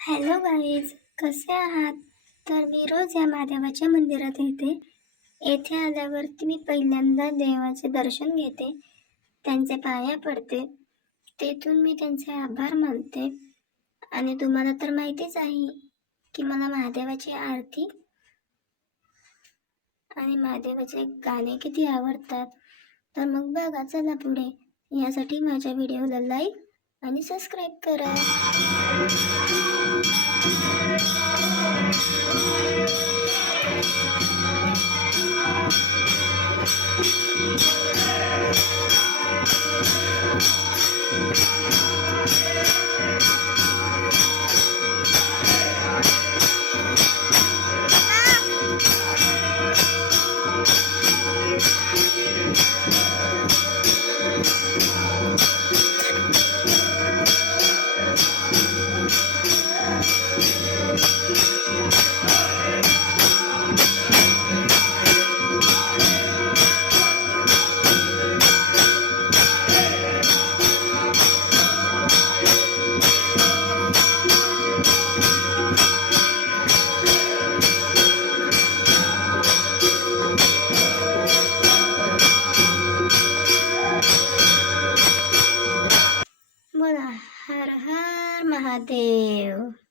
Hello guys, कसे आहात? तर मी रोज या महादेवाच्या मंदिरात येते. येथे आल्यावरती मी पहिल्यांदा देवाचे दर्शन घेते, त्यांचे पाया पडते. तेथून मी त्यांचे आभार मानते. आणि तुम्हाला तर माहितीच आहे की मला महादेवाची आरती आणि महादेवाचे गाणे किती आवडतात. तर मग बघा, चला पुढे. यासाठी माझ्या व्हिडिओला लाईक आणि सबस्क्राईब करा. बोला, हर हर महादेव.